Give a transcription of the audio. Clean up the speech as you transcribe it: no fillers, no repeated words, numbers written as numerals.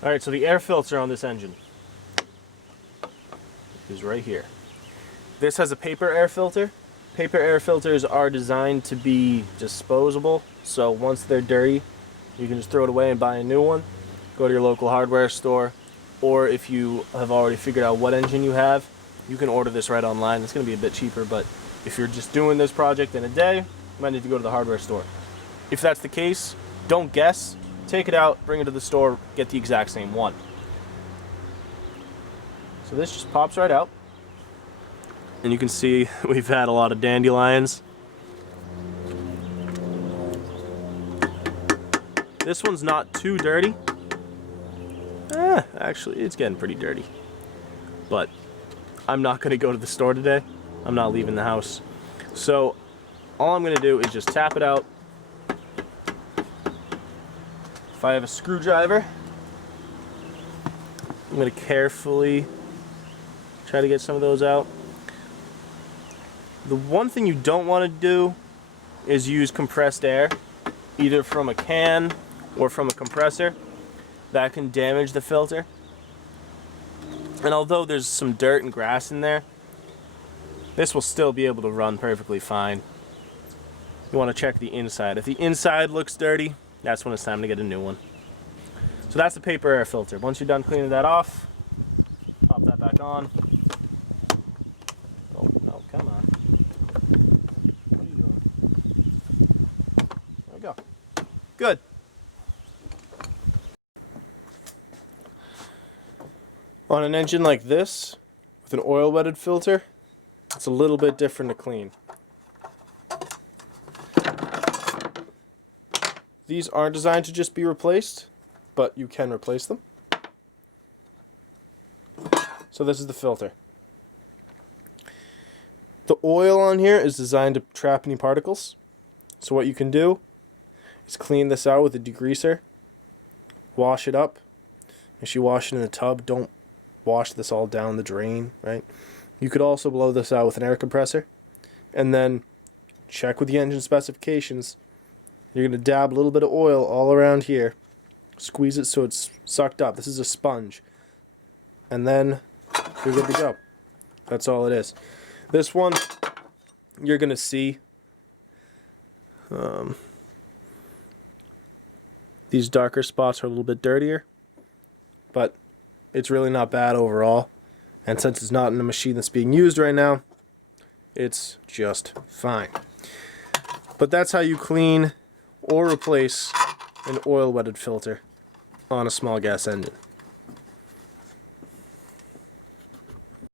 Alright, so the air filter on this engine is right here. This has a paper air filter. Paper air filters are designed to be disposable, so once they're dirty, you can just throw it away and buy a new one. Go to your local hardware store, or if you have already figured out what engine you have, you can order this right online. It's going to be a bit cheaper, but if you're just doing this project in a day, you might need to go to the hardware store. If that's the case, don't guess. Take it out, bring it to the store, get the exact same one. So this just pops right out. And you can see we've had a lot of dandelions. This one's not too dirty. Actually, it's getting pretty dirty. But I'm not going to go to the store today. I'm not leaving the house. So all I'm going to do is just tap it out. If I have a screwdriver, I'm going to carefully try to get some of those out. The one thing you don't want to do is use compressed air, either from a can or from a compressor. That can damage the filter. And although there's some dirt and grass in there, this will still be able to run perfectly fine. You want to check the inside. If the inside looks dirty, that's when it's time to get a new one. So that's the paper air filter. Once you're done cleaning that off, pop that back on. Oh, no, come on. What are you doing? There we go. Good. On an engine like this, with an oil-wetted filter, it's a little bit different to clean. These aren't designed to just be replaced, but you can replace them. So this is the filter. The oil on here is designed to trap any particles. So what you can do is clean this out with a degreaser, wash it up. As you wash it in a tub, don't wash this all down the drain, right? You could also blow this out with an air compressor, and then check with the engine specifications. You're going to dab a little bit of oil all around here, squeeze it so it's sucked up. This is a sponge, and then you're good to go. That's all it is. This one, you're going to see these darker spots are a little bit dirtier, but it's really not bad overall. And since it's not in a machine that's being used right now, it's just fine. But that's how you clean or replace an oil-wetted filter on a small gas engine.